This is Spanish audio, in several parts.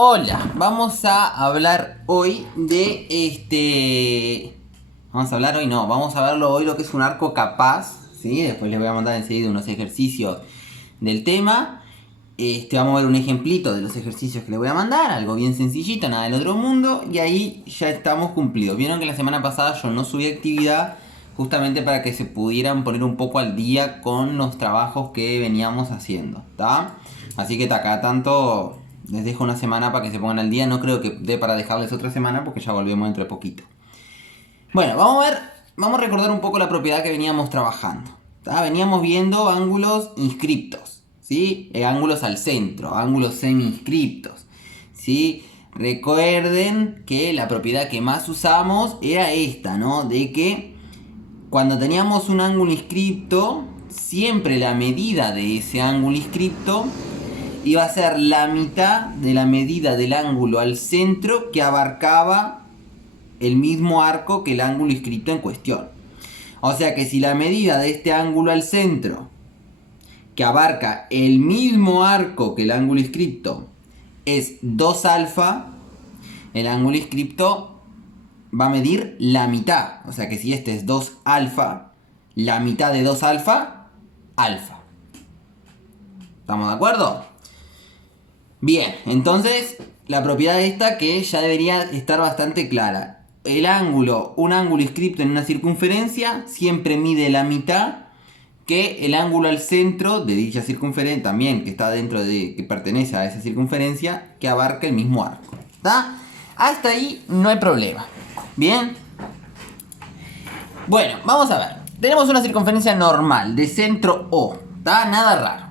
Hola, vamos a hablar hoy vamos a verlo hoy lo que es un arco capaz, ¿sí? Después les voy a mandar enseguida unos ejercicios del tema. Vamos a ver un ejemplito de los ejercicios que les voy a mandar, algo bien sencillito, nada del otro mundo, y ahí ya estamos cumplidos. Vieron que la semana pasada yo no subí actividad justamente para que se pudieran poner un poco al día con los trabajos que veníamos haciendo, ¿está? Así que acá tanto les dejo una semana para que se pongan al día. No creo que dé para dejarles otra semana porque ya volvemos dentro de poquito. Bueno, vamos a recordar un poco la propiedad que veníamos trabajando, ¿tá? Veníamos viendo ángulos inscriptos, ¿sí? Ángulos al centro, ángulos semi-inscriptos, ¿sí? Recuerden que la propiedad que más usamos era esta, ¿no? De que cuando teníamos un ángulo inscripto, siempre la medida de ese ángulo inscripto iba a ser la mitad de la medida del ángulo al centro que abarcaba el mismo arco que el ángulo inscripto en cuestión. O sea que si la medida de este ángulo al centro, que abarca el mismo arco que el ángulo inscripto, es 2 alfa, el ángulo inscripto va a medir la mitad. O sea que si este es 2 alfa, la mitad de 2 alfa, alfa. ¿Estamos de acuerdo? Bien, entonces la propiedad esta que ya debería estar bastante clara. Un ángulo inscripto en una circunferencia siempre mide la mitad que el ángulo al centro de dicha circunferencia, también que está que pertenece a esa circunferencia, que abarca el mismo arco. ¿Está? Hasta ahí no hay problema. Bien. Bueno, vamos a ver. Tenemos una circunferencia normal de centro O. ¿Está? Nada raro.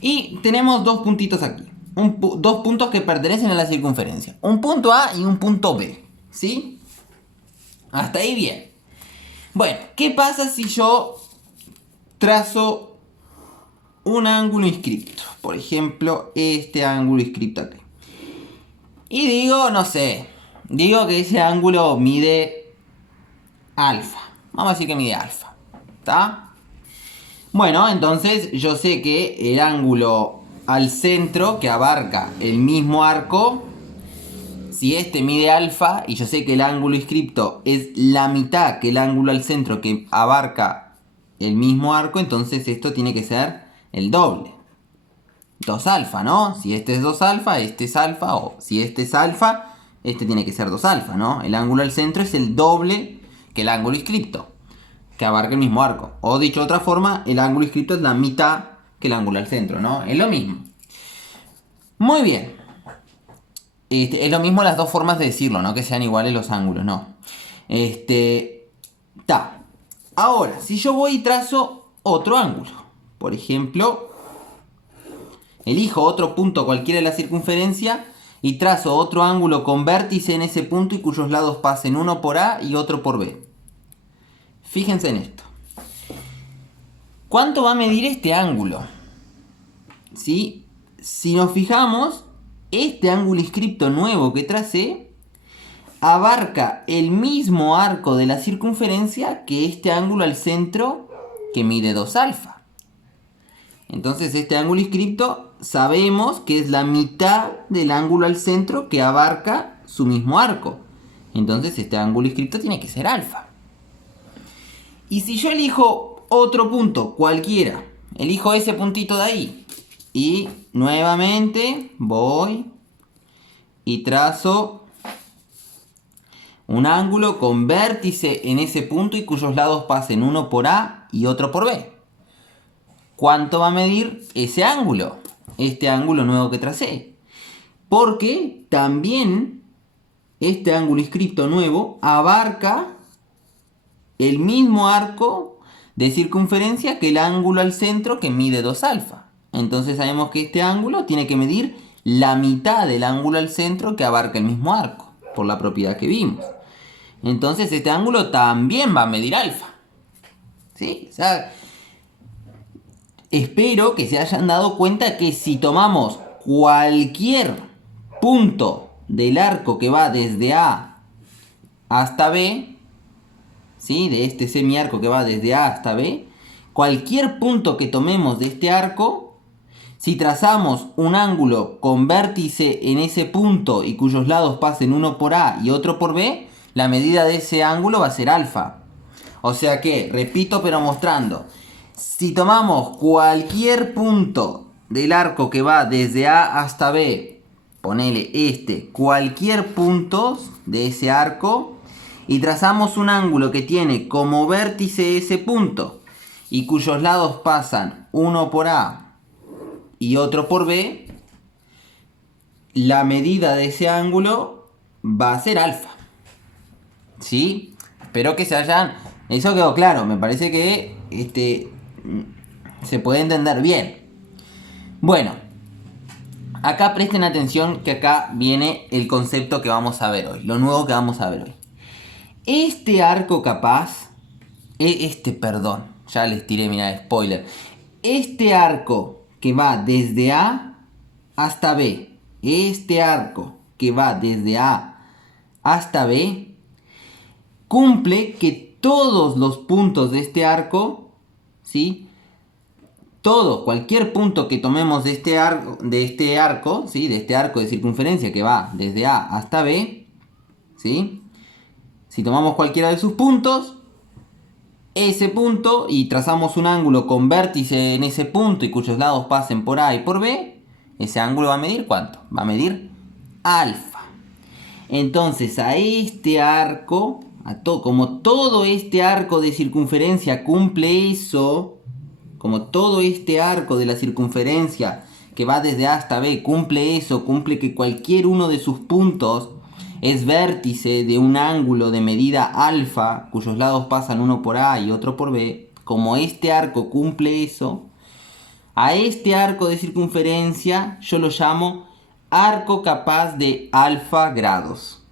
Y tenemos dos puntitos aquí. Dos puntos que pertenecen a la circunferencia. Un punto A y un punto B. ¿Sí? Hasta ahí bien. Bueno, ¿qué pasa si yo trazo un ángulo inscripto? Por ejemplo, este ángulo inscripto aquí. Y digo que ese ángulo mide alfa. Vamos a decir que mide alfa. ¿Está? Bueno, entonces yo sé que el ángulo al centro que abarca el mismo arco, si este mide alfa y yo sé que el ángulo inscripto es la mitad que el ángulo al centro que abarca el mismo arco, entonces esto tiene que ser el doble. 2 alfa, ¿no? Si este es 2 alfa, este es alfa, o si este es alfa, este tiene que ser 2 alfa, ¿no? El ángulo al centro es el doble que el ángulo inscripto, que abarca el mismo arco. O dicho de otra forma, el ángulo inscripto es la mitad que el ángulo al centro, ¿no? Es lo mismo. Muy bien. Es lo mismo las dos formas de decirlo, no que sean iguales los ángulos, no. Ahora, si yo voy y trazo otro ángulo, por ejemplo, elijo otro punto cualquiera de la circunferencia y trazo otro ángulo con vértice en ese punto y cuyos lados pasen uno por A y otro por B. Fíjense en esto. ¿Cuánto va a medir este ángulo? ¿Sí? Si nos fijamos, este ángulo inscripto nuevo que tracé abarca el mismo arco de la circunferencia que este ángulo al centro que mide 2 alfa. Entonces este ángulo inscripto sabemos que es la mitad del ángulo al centro que abarca su mismo arco. Entonces este ángulo inscripto tiene que ser alfa. Y si yo elijo otro punto cualquiera, elijo ese puntito de ahí y nuevamente voy y trazo un ángulo con vértice en ese punto y cuyos lados pasen uno por A y otro por B. ¿Cuánto va a medir ese ángulo? Este ángulo nuevo que tracé. Porque también este ángulo inscripto nuevo abarca el mismo arco de circunferencia que el ángulo al centro que mide 2 alfa. Entonces sabemos que este ángulo tiene que medir la mitad del ángulo al centro que abarca el mismo arco, por la propiedad que vimos. Entonces este ángulo también va a medir alfa. ¿Sí? O sea, espero que se hayan dado cuenta que si tomamos cualquier punto del arco que va desde A hasta B, ¿sí? De este semiarco que va desde A hasta B, cualquier punto que tomemos de este arco Si trazamos un ángulo con vértice en ese punto y cuyos lados pasen uno por A y otro por B, la medida de ese ángulo va a ser alfa. O sea que, repito pero mostrando, si tomamos cualquier punto del arco que va desde A hasta B, ponele cualquier punto de ese arco, y trazamos un ángulo que tiene como vértice ese punto y cuyos lados pasan uno por A y otro por B, la medida de ese ángulo va a ser alfa. ¿Sí? Espero que se hayan... Eso quedó claro, me parece que se puede entender bien. Bueno, acá presten atención que acá viene el concepto que vamos a ver hoy, lo nuevo que vamos a ver hoy. Este arco capaz, perdón, ya les tiré, mirá, spoiler. Este arco que va desde A hasta B, este arco que va desde A hasta B, cumple que todos los puntos de este arco, ¿sí? Cualquier punto que tomemos de este arco, ¿sí? De este arco de circunferencia que va desde A hasta B, ¿sí? Si tomamos cualquiera de sus puntos, ese punto y trazamos un ángulo con vértice en ese punto y cuyos lados pasen por A y por B, ese ángulo va a medir ¿cuánto? Va a medir alfa. Entonces a este arco, como todo este arco de circunferencia cumple eso, como todo este arco de la circunferencia que va desde A hasta B cumple eso, cumple que cualquier uno de sus puntos es vértice de un ángulo de medida alfa, cuyos lados pasan uno por A y otro por B, como este arco cumple eso, a este arco de circunferencia yo lo llamo arco capaz de alfa grados.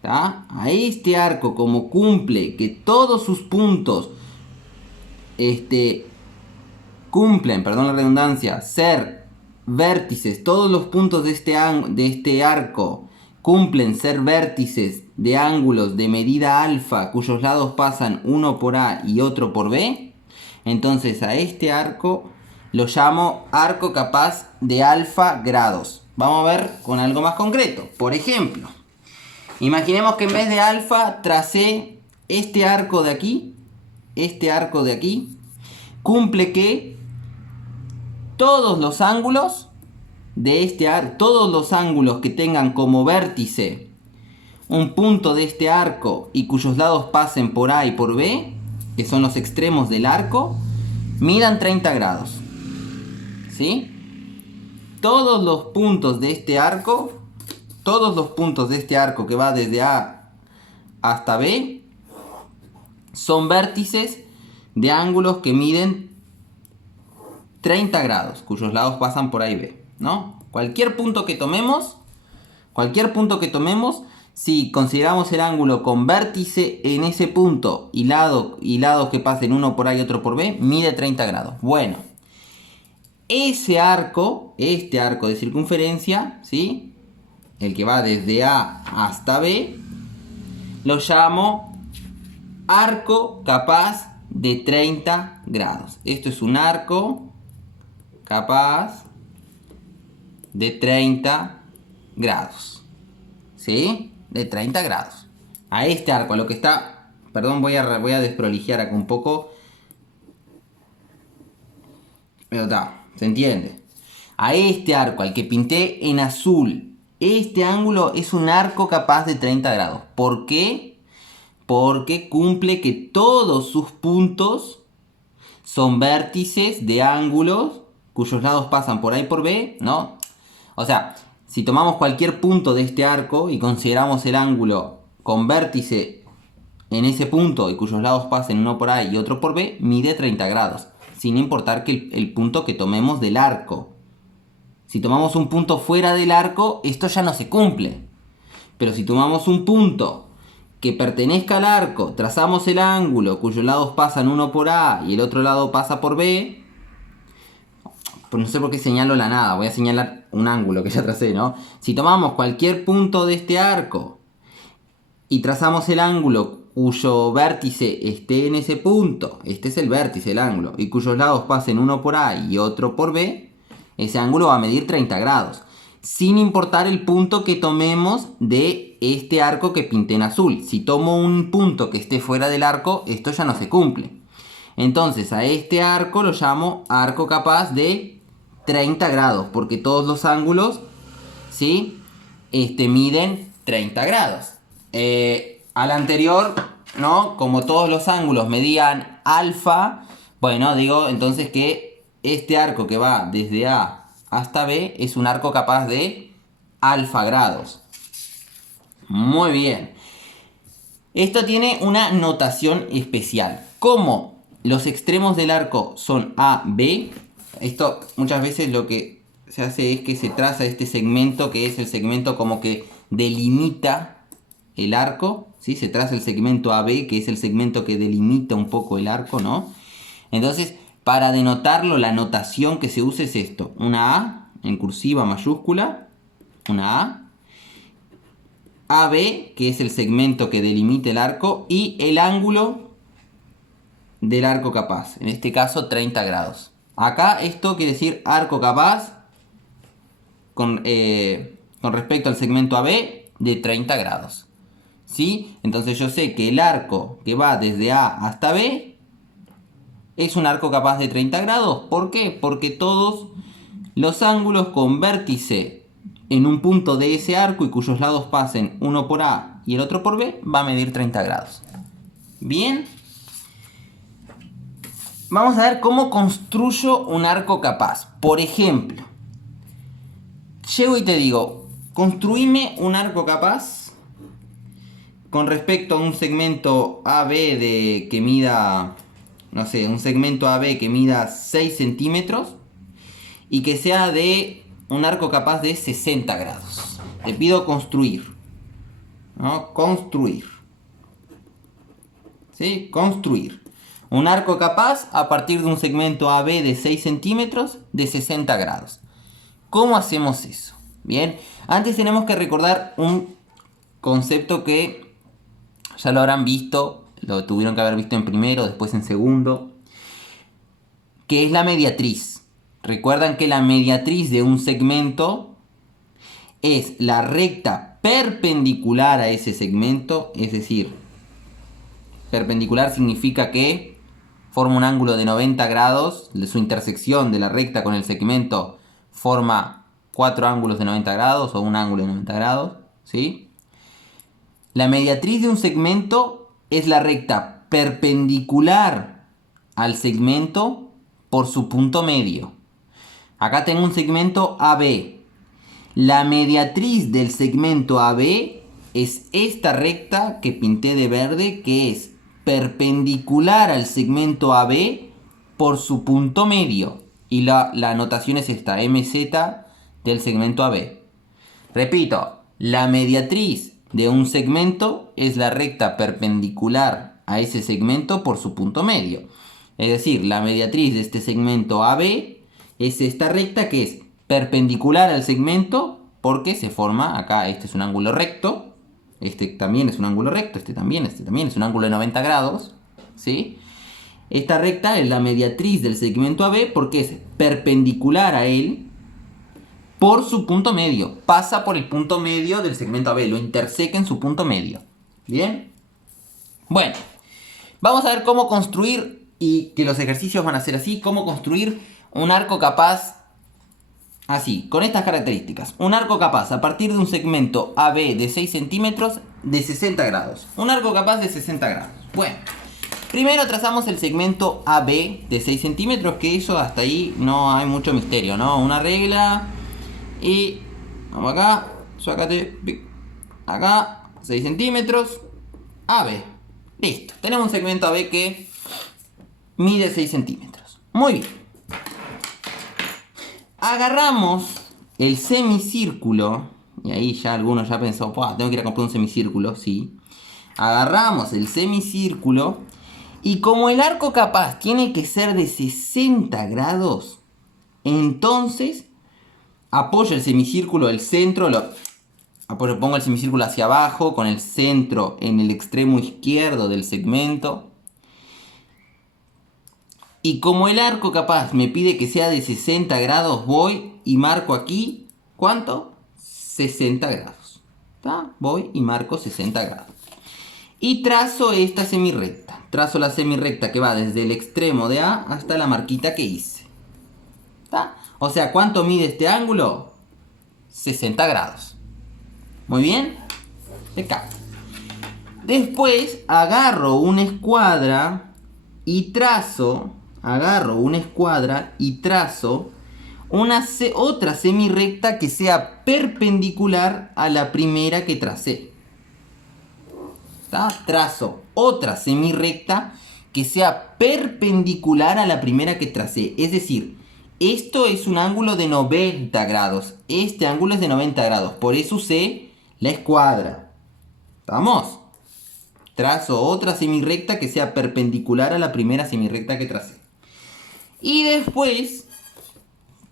¿Tá? A este arco, como cumple que todos sus puntos cumplen, perdón la redundancia, ser vértices, todos los puntos de este arco cumplen ser vértices de ángulos de medida alfa cuyos lados pasan uno por A y otro por B, entonces a este arco lo llamo arco capaz de alfa grados. Vamos a ver con algo más concreto. Por ejemplo, imaginemos que en vez de alfa tracé este arco de aquí, cumple que todos los ángulos de todos los ángulos que tengan como vértice un punto de este arco y cuyos lados pasen por A y por B, que son los extremos del arco, midan 30 grados. ¿Sí? Todos los puntos de este arco que va desde A hasta B, son vértices de ángulos que miden 30 grados, cuyos lados pasan por A y B, ¿no? Cualquier punto que tomemos, si consideramos el ángulo con vértice en ese punto y lados que pasen uno por A y otro por B, mide 30 grados. Bueno, este arco de circunferencia, ¿sí? El que va desde A hasta B, lo llamo arco capaz de 30 grados. Esto es un arco capaz de 30 grados. ¿Sí? De 30 grados. A este arco, a lo que está... Perdón, voy a desprolijear acá un poco. Pero está, se entiende. A este arco, al que pinté en azul, este ángulo es un arco capaz de 30 grados. ¿Por qué? Porque cumple que todos sus puntos son vértices de ángulos cuyos lados pasan por A y por B, ¿no? O sea, si tomamos cualquier punto de este arco y consideramos el ángulo con vértice en ese punto y cuyos lados pasen uno por A y otro por B, mide 30 grados, sin importar que el punto que tomemos del arco. Si tomamos un punto fuera del arco, esto ya no se cumple. Pero si tomamos un punto que pertenezca al arco, trazamos el ángulo cuyos lados pasan uno por A y el otro lado pasa por B, pues no sé por qué señalo la nada, voy a señalar un ángulo que ya tracé, ¿no? Si tomamos cualquier punto de este arco y trazamos el ángulo cuyo vértice esté en ese punto, este es el vértice, el ángulo, y cuyos lados pasen uno por A y otro por B, ese ángulo va a medir 30 grados. Sin importar el punto que tomemos de este arco que pinté en azul. Si tomo un punto que esté fuera del arco, esto ya no se cumple. Entonces a este arco lo llamo arco capaz de 30 grados, porque todos los ángulos, ¿sí? Miden 30 grados. Al anterior, ¿no? Como todos los ángulos medían alfa, bueno, digo entonces que este arco que va desde A hasta B es un arco capaz de alfa grados. Muy bien. Esto tiene una notación especial. Como los extremos del arco son A, B, esto muchas veces lo que se hace es que se traza este segmento, que es el segmento como que delimita el arco, ¿sí? Se traza el segmento AB, que es el segmento que delimita un poco el arco, ¿no? Entonces, para denotarlo, la notación que se usa es esto. Una A en cursiva mayúscula, una A, AB, que es el segmento que delimita el arco, y el ángulo del arco capaz, en este caso 30 grados. Acá esto quiere decir arco capaz con respecto al segmento AB de 30 grados. ¿Sí? Entonces yo sé que el arco que va desde A hasta B es un arco capaz de 30 grados. ¿Por qué? Porque todos los ángulos con vértice en un punto de ese arco y cuyos lados pasen uno por A y el otro por B va a medir 30 grados. Bien. Vamos a ver cómo construyo un arco capaz. Por ejemplo, llego y te digo, construime un arco capaz con respecto a un segmento AB que mida, no sé, un segmento AB que mida 6 centímetros y que sea de un arco capaz de 60 grados. Te pido construir, ¿no? Construir. ¿Sí? Construir. Un arco capaz a partir de un segmento AB de 6 centímetros de 60 grados. ¿Cómo hacemos eso? Bien, antes tenemos que recordar un concepto que ya lo habrán visto, lo tuvieron que haber visto en primero, después en segundo, que es la mediatriz. Recuerdan que la mediatriz de un segmento es la recta perpendicular a ese segmento, es decir, perpendicular significa que forma un ángulo de 90 grados, su intersección de la recta con el segmento forma 4 ángulos de 90 grados o un ángulo de 90 grados, ¿sí? La mediatriz de un segmento es la recta perpendicular al segmento por su punto medio. Acá tengo un segmento AB. La mediatriz del segmento AB es esta recta que pinté de verde, que es perpendicular al segmento AB por su punto medio. Y la notación es esta, MZ del segmento AB. Repito, la mediatriz de un segmento es la recta perpendicular a ese segmento por su punto medio. Es decir, la mediatriz de este segmento AB es esta recta que es perpendicular al segmento porque se forma, acá este es un ángulo recto, este también es un ángulo recto, este también es un ángulo de 90 grados, ¿sí? Esta recta es la mediatriz del segmento AB porque es perpendicular a él por su punto medio. Pasa por el punto medio del segmento AB, lo interseca en su punto medio. ¿Bien? Bueno, vamos a ver cómo construir, y que los ejercicios van a ser así, cómo construir un arco capaz así, con estas características. Un arco capaz a partir de un segmento AB de 6 centímetros de 60 grados. Un arco capaz de 60 grados. Bueno, primero trazamos el segmento AB de 6 centímetros, que eso hasta ahí no hay mucho misterio, ¿no? Una regla y vamos acá, sácate, acá, 6 centímetros, AB. Listo, tenemos un segmento AB que mide 6 centímetros. Muy bien. Agarramos el semicírculo, y ahí ya algunos ya pensó, tengo que ir a comprar un semicírculo, sí. Agarramos el semicírculo y como el arco capaz tiene que ser de 60 grados, entonces apoyo el semicírculo del centro, pongo el semicírculo hacia abajo con el centro en el extremo izquierdo del segmento. Y como el arco capaz me pide que sea de 60 grados, voy y marco aquí, ¿cuánto? 60 grados. ¿Tá? Voy y marco 60 grados. Y trazo esta semirrecta. Trazo la semirrecta que va desde el extremo de A hasta la marquita que hice. ¿Tá? O sea, ¿cuánto mide este ángulo? 60 grados. Muy bien. Acá. Después agarro una escuadra y trazo. Otra semirrecta que sea perpendicular a la primera que tracé. ¿Tá? Trazo otra semirrecta que sea perpendicular a la primera que tracé. Es decir, esto es un ángulo de 90 grados. Este ángulo es de 90 grados. Por eso usé la escuadra. ¿Estamos? Trazo otra semirrecta que sea perpendicular a la primera semirrecta que tracé. Y después,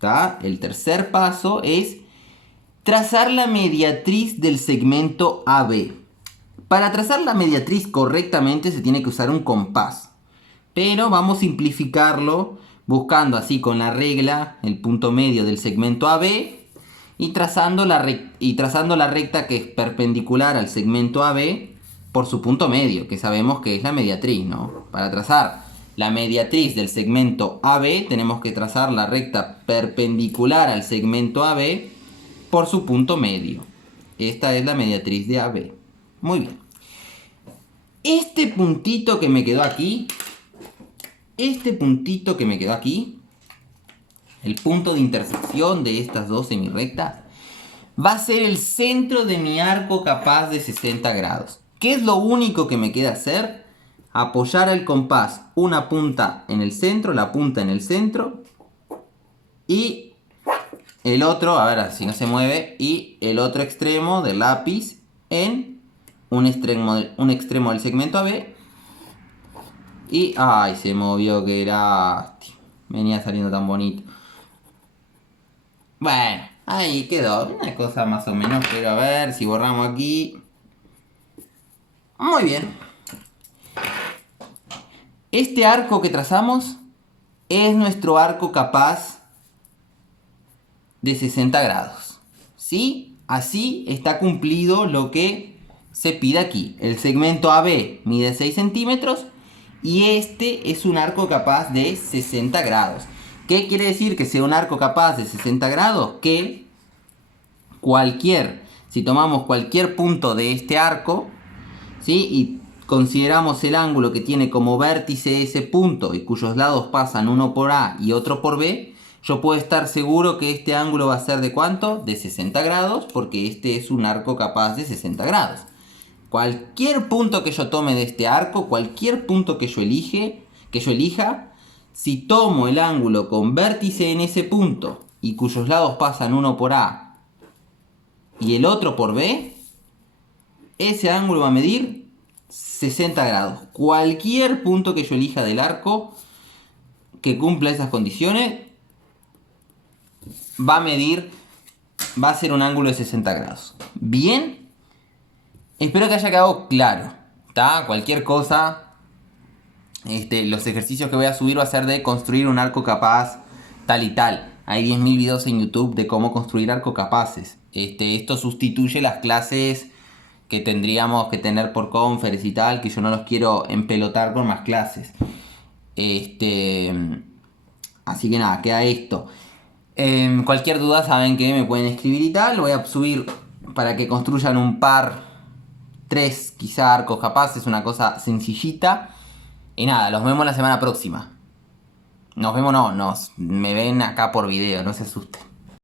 ¿tá? El tercer paso es trazar la mediatriz del segmento AB. Para trazar la mediatriz correctamente se tiene que usar un compás. Pero vamos a simplificarlo buscando así con la regla el punto medio del segmento AB y trazando la recta que es perpendicular al segmento AB por su punto medio, que sabemos que es la mediatriz, ¿no? Para trazar la mediatriz del segmento AB tenemos que trazar la recta perpendicular al segmento AB por su punto medio. Esta es la mediatriz de AB. Muy bien. Este puntito que me quedó aquí, el punto de intersección de estas dos semirrectas, va a ser el centro de mi arco capaz de 60 grados. ¿Qué es lo único que me queda hacer? Apoyar el compás una punta en el centro, la punta en el centro, y el otro, a ver si no se mueve, y el otro extremo del lápiz en un extremo del segmento AB. Y, ay, se movió, qué lástima. Venía saliendo tan bonito. Bueno, ahí quedó. Una cosa más o menos, pero a ver si borramos aquí. Muy bien. Este arco que trazamos es nuestro arco capaz de 60 grados. ¿Sí? Así está cumplido lo que se pide aquí. El segmento AB mide 6 centímetros y este es un arco capaz de 60 grados. ¿Qué quiere decir que sea un arco capaz de 60 grados? Que si tomamos cualquier punto de este arco, ¿sí? Y consideramos el ángulo que tiene como vértice ese punto y cuyos lados pasan uno por A y otro por B, yo puedo estar seguro que este ángulo va a ser ¿de cuánto? De 60 grados, porque este es un arco capaz de 60 grados. Cualquier punto que yo tome de este arco, cualquier punto que yo elija, si tomo el ángulo con vértice en ese punto y cuyos lados pasan uno por A y el otro por B, ese ángulo va a medir 60 grados. Cualquier punto que yo elija del arco que cumpla esas condiciones va a ser un ángulo de 60 grados. Bien, espero que haya quedado claro. ¿Tá? Cualquier cosa, los ejercicios que voy a subir va a ser de construir un arco capaz tal y tal. Hay 10.000 videos en YouTube de cómo construir arcos capaces. Esto sustituye las clases que tendríamos que tener por conference y tal, que yo no los quiero empelotar con más clases. Así que nada, queda esto. Cualquier duda saben que me pueden escribir y tal. Lo voy a subir para que construyan un par, 3 quizá arcos capaces, una cosa sencillita. Y nada, los vemos la semana próxima. Me ven acá por video, no se asusten.